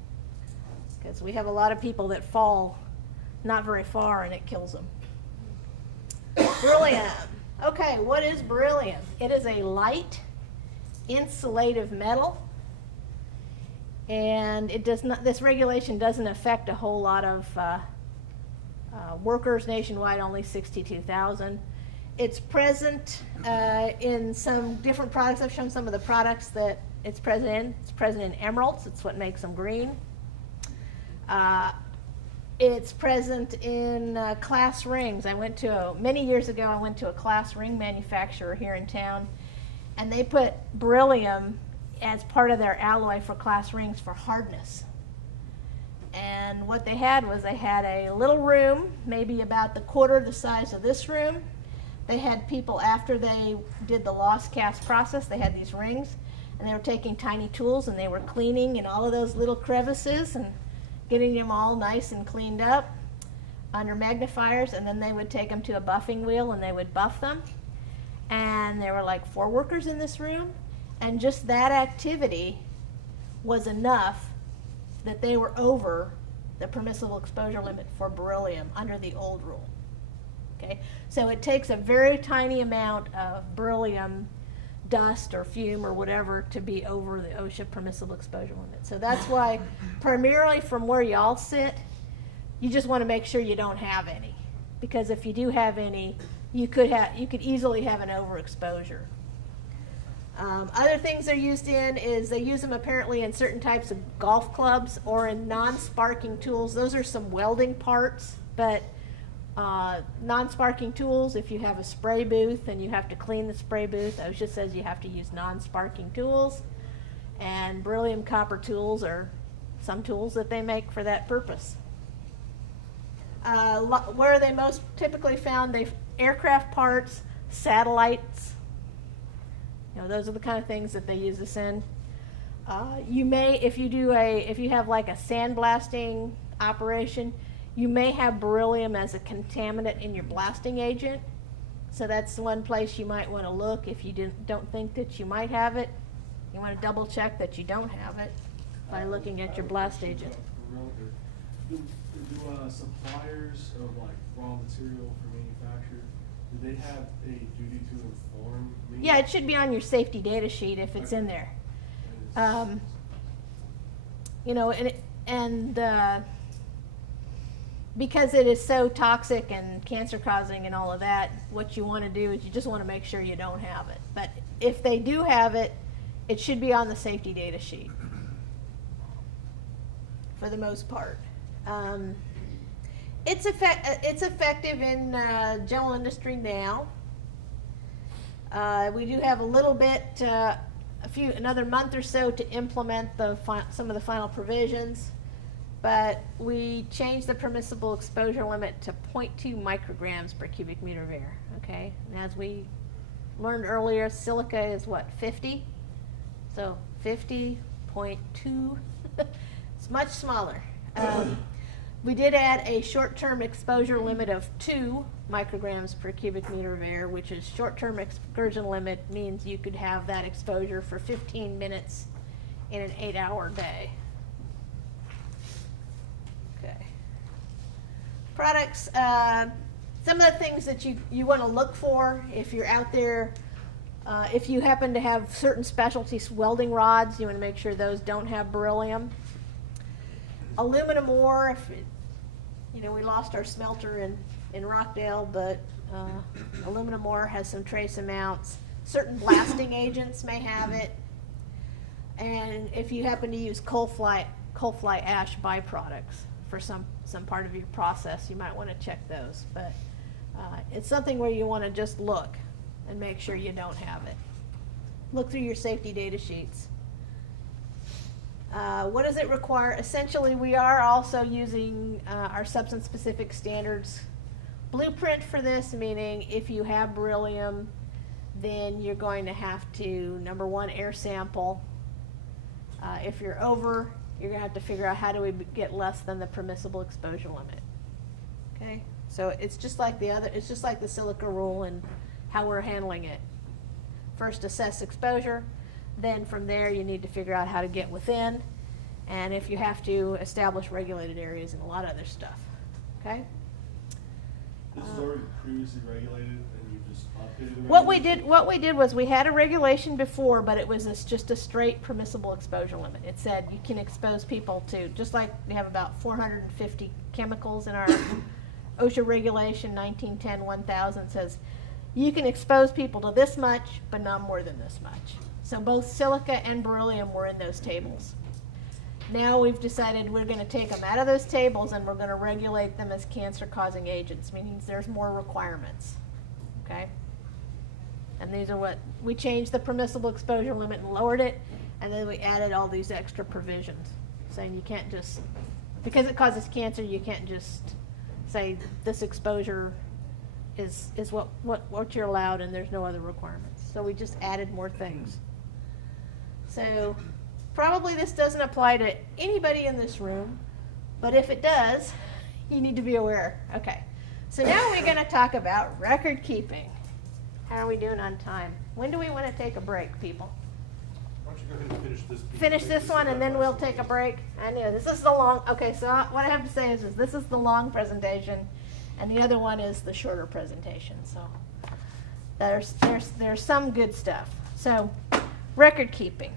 Because we have a lot of people that fall not very far and it kills them. Beryllium. Okay, what is beryllium? It is a light insulative metal, and it does not. This regulation doesn't affect a whole lot of workers nationwide. Only 62,000. It's present in some different products. I've shown some of the products that it's present in. It's present in emeralds. It's what makes them green. It's present in class rings. Many years ago, I went to a class ring manufacturer here in town, and they put beryllium as part of their alloy for class rings for hardness. And what they had was a little room, maybe about the quarter the size of this room. They had people, after they did the lost cast process, they had these rings, and they were taking tiny tools and they were cleaning in all of those little crevices and getting them all nice and cleaned up under magnifiers, and then they would take them to a buffing wheel and they would buff them. And there were like 4 workers in this room, and just that activity was enough that they were over the permissible exposure limit for beryllium under the old rule. Okay, so it takes a very tiny amount of beryllium dust or fume or whatever to be over the OSHA permissible exposure limit. So that's why, primarily from where y'all sit, you just want to make sure you don't have any, because if you do have any, you could easily have an overexposure. Other things they're used in is they use them apparently in certain types of golf clubs or in non-sparking tools. Those are some welding parts, but non-sparking tools, if you have a spray booth and you have to clean the spray booth, OSHA says you have to use non-sparking tools. And beryllium copper tools are some tools that they make for that purpose. Where are they most typically found? Aircraft parts, satellites. Those are the kind of things that they use this in. You may, if you have like a sandblasting operation, you may have beryllium as a contaminant in your blasting agent. So that's one place you might want to look if you don't think that you might have it. You want to double check that you don't have it by looking at your blast agent. Do suppliers of like raw material for manufacture, do they have a duty to inform me? Yeah, it should be on your safety data sheet if it's in there. Because it is so toxic and cancer causing and all of that, what you want to do is you just want to make sure you don't have it. But if they do have it, it should be on the safety data sheet for the most part. It's effective in general industry now. We do have a little bit, another month or so to implement some of the final provisions, but we changed the permissible exposure limit to 0.2 micrograms per cubic meter of air. Okay, and as we learned earlier, silica is what, 50? So 50.2. It's much smaller. We did add a short-term exposure limit of 2 micrograms per cubic meter of air, which is short-term excursion limit means you could have that exposure for 15 minutes in an 8-hour day. Okay. Products, some of the things that you want to look for if you're out there, if you happen to have certain specialty welding rods, you want to make sure those don't have beryllium. Aluminum ore, we lost our smelter in Rockdale, but aluminum ore has some trace amounts. Certain blasting agents may have it. And if you happen to use coal fly ash byproducts for some part of your process, you might want to check those. But it's something where you want to just look and make sure you don't have it. Look through your safety data sheets. What does it require? Essentially, we are also using our substance-specific standards blueprint for this, meaning if you have beryllium, then you're going to have to, number one, air sample. If you're over, you're going to have to figure out how do we get less than the permissible exposure limit. Okay? So it's just like the silica rule and how we're handling it. First, assess exposure. Then from there, you need to figure out how to get within, and if you have to, establish regulated areas and a lot of other stuff. Okay? This is already previously regulated, and you just updated the What we did was we had a regulation before, but it was just a straight permissible exposure limit. It said you can expose people to, just like we have about 450 chemicals in our OSHA regulation 1910-1000 says you can expose people to this much, but not more than this much. So both silica and beryllium were in those tables. Now we've decided we're going to take them out of those tables and we're going to regulate them as cancer-causing agents, meaning there's more requirements. Okay? And these are what we changed the permissible exposure limit and lowered it, and then we added all these extra provisions saying you can't just, because it causes cancer, you can't just say this exposure is what you're allowed and there's no other requirements. So we just added more things. So probably this doesn't apply to anybody in this room, but if it does, you need to be aware. Okay, so now we're going to talk about record keeping. How are we doing on time? When do we want to take a break, people? Why don't you go ahead and finish this piece? Finish this one and then we'll take a break. I know, this is the long, okay, so what I have to say is this is the long presentation and the other one is the shorter presentation. So there's some good stuff. So record keeping.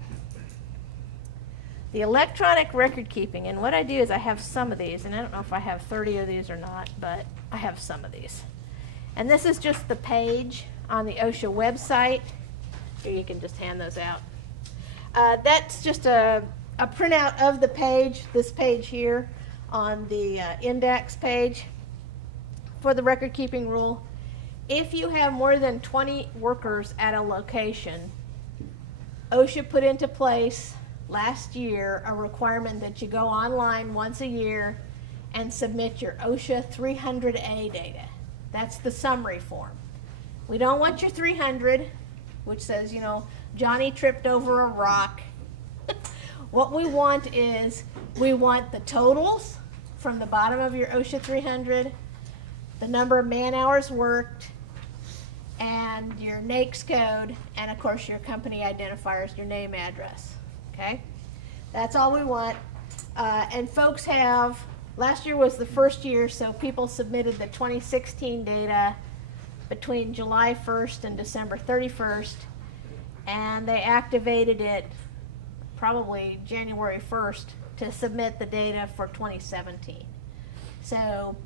The electronic record keeping, and what I do is I have some of these, and I don't know if I have 30 of these or not, but I have some of these. And this is just the page on the OSHA website or you can just hand those out. That's just a printout of the page, this page here on the index page for the record keeping rule. If you have more than 20 workers at a location, OSHA put into place last year a requirement that you go online once a year and submit your OSHA 300A data. That's the summary form. We don't want your 300, which says, you know, Johnny tripped over a rock. What we want is, we want the totals from the bottom of your OSHA 300, the number of man hours worked, and your NAICS code, and of course your company identifiers, your name, address. Okay? That's all we want. And folks have, last year was the first year, so people submitted the 2016 data between July 1st and December 31st, and they activated it probably January 1st to submit the data for 2017. So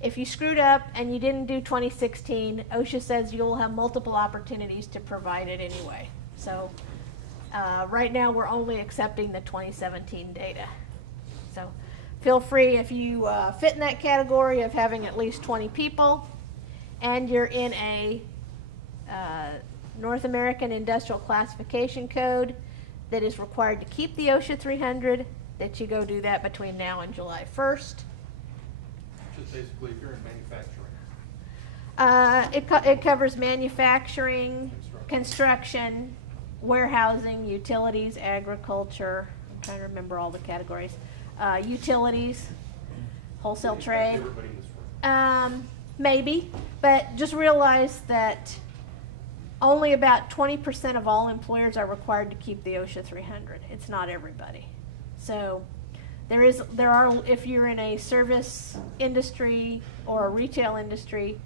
if you screwed up and you didn't do 2016, OSHA says you'll have multiple opportunities to provide it anyway. So right now we're only accepting the 2017 data. So feel free, if you fit in that category of having at least 20 people and you're in a North American Industrial Classification Code that is required to keep the OSHA 300, that you go do that between now and July 1st. Just basically, if you're in manufacturing. It covers manufacturing, construction, warehousing, utilities, agriculture. I'm trying to remember all the categories. Utilities, wholesale trade. Everybody in this room. Maybe, but just realize that only about 20% of all employers are required to keep the OSHA 300. It's not everybody. So there are, if you're in a service industry or a retail industry,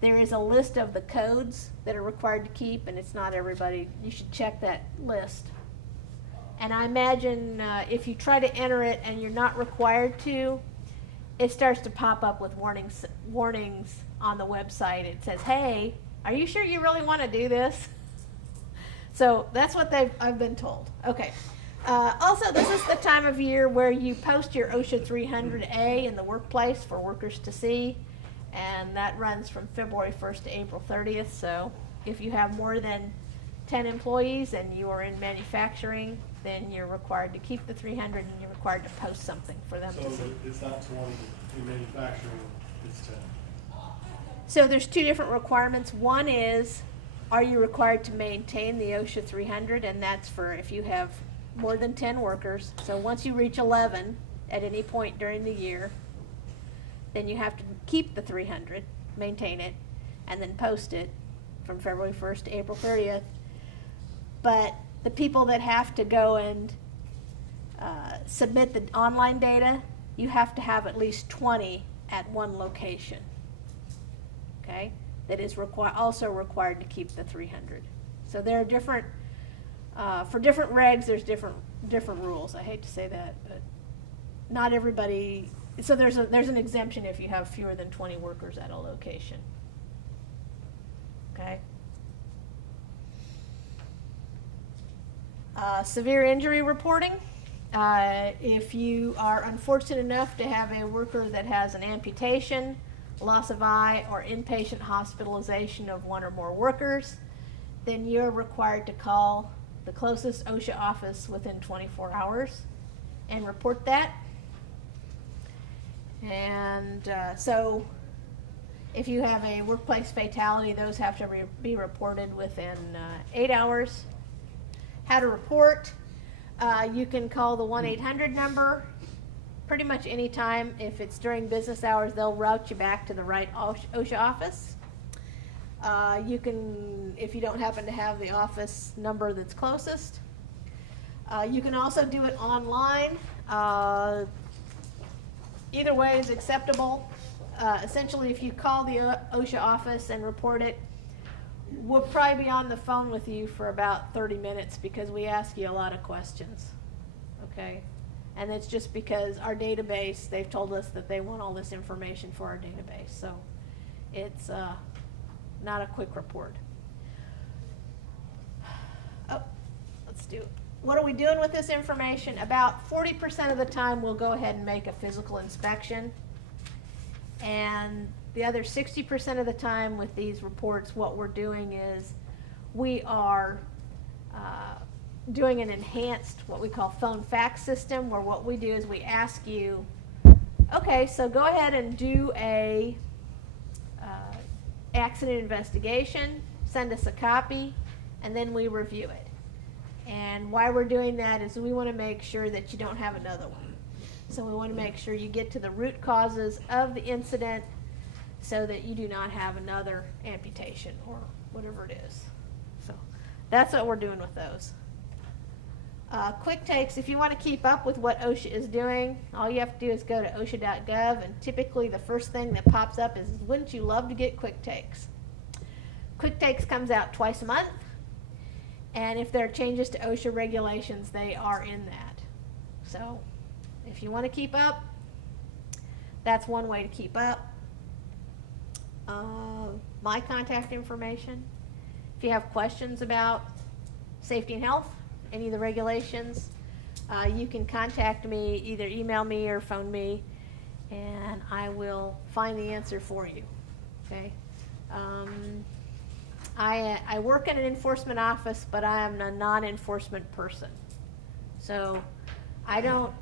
there is a list of the codes that are required to keep, and it's not everybody. You should check that list. And I imagine if you try to enter it and you're not required to, it starts to pop up with warnings on the website. It says, hey, are you sure you really want to do this? So that's what I've been told. Okay. Also, this is the time of year where you post your OSHA 300A in the workplace for workers to see, and that runs from February 1st to April 30th. So if you have more than 10 employees and you are in manufacturing, then you're required to keep the 300 and you're required to post something for them to see. So it's not 20 in manufacturing, it's 10. So there's two different requirements. One is, are you required to maintain the OSHA 300? And that's for if you have more than 10 workers. So once you reach 11 at any point during the year, then you have to keep the 300, maintain it, and then post it from February 1st to April 30th. But the people that have to go and submit the online data, you have to have at least 20 at one location. Okay, that is also required to keep the 300. So there are different, for different regs, there's different rules. I hate to say that, but not everybody. So there's an exemption if you have fewer than 20 workers at a location. Okay. Severe injury reporting. If you are unfortunate enough to have a worker that has an amputation, loss of eye, or inpatient hospitalization of one or more workers, then you're required to call the closest OSHA office within 24 hours and report that. And so if you have a workplace fatality, those have to be reported within 8 hours. How to report, you can call the 1-800 number pretty much any time. If it's during business hours, they'll route you back to the right OSHA office. You can, if you don't happen to have the office number that's closest, you can also do it online. Either way is acceptable. Essentially, if you call the OSHA office and report it, we'll probably be on the phone with you for about 30 minutes because we ask you a lot of questions. Okay? And it's just because our database, they've told us that they want all this information for our database. So it's not a quick report. let's do, what are we doing with this information? About 40% of the time, we'll go ahead and make a physical inspection. And the other 60% of the time with these reports, what we're doing is we are doing an enhanced, what we call phone fax system, where what we do is we ask you, okay, so go ahead and do a accident investigation, send us a copy, and then we review it. And why we're doing that is we want to make sure that you don't have another one. So we want to make sure you get to the root causes of the incident so that you do not have another amputation or whatever it is. So that's what we're doing with those. Quick takes, if you want to keep up with what OSHA is doing, all you have to do is go to OSHA.gov, and typically the first thing that pops up is, wouldn't you love to get quick takes? Quick takes comes out twice a month, and if there are changes to OSHA regulations, they are in that. So if you want to keep up, that's one way to keep up. My contact information, if you have questions about safety and health, any of the regulations, you can contact me, either email me or phone me, and I will find the answer for you, okay? I work in an enforcement office, but I am a non-enforcement person. So I don't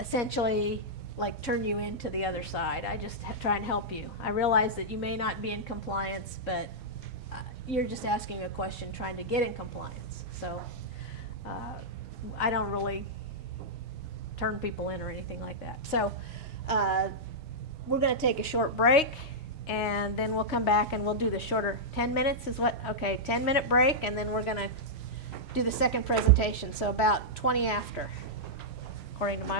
essentially like turn you into the other side. I just try and help you. I realize that you may not be in compliance, but you're just asking a question trying to get in compliance. So I don't really turn people in or anything like that. So we're going to take a short break, and then we'll come back and we'll do the shorter 10 minutes is what? Okay, 10-minute break, and then we're going to do the second presentation. So about 20 after, according to my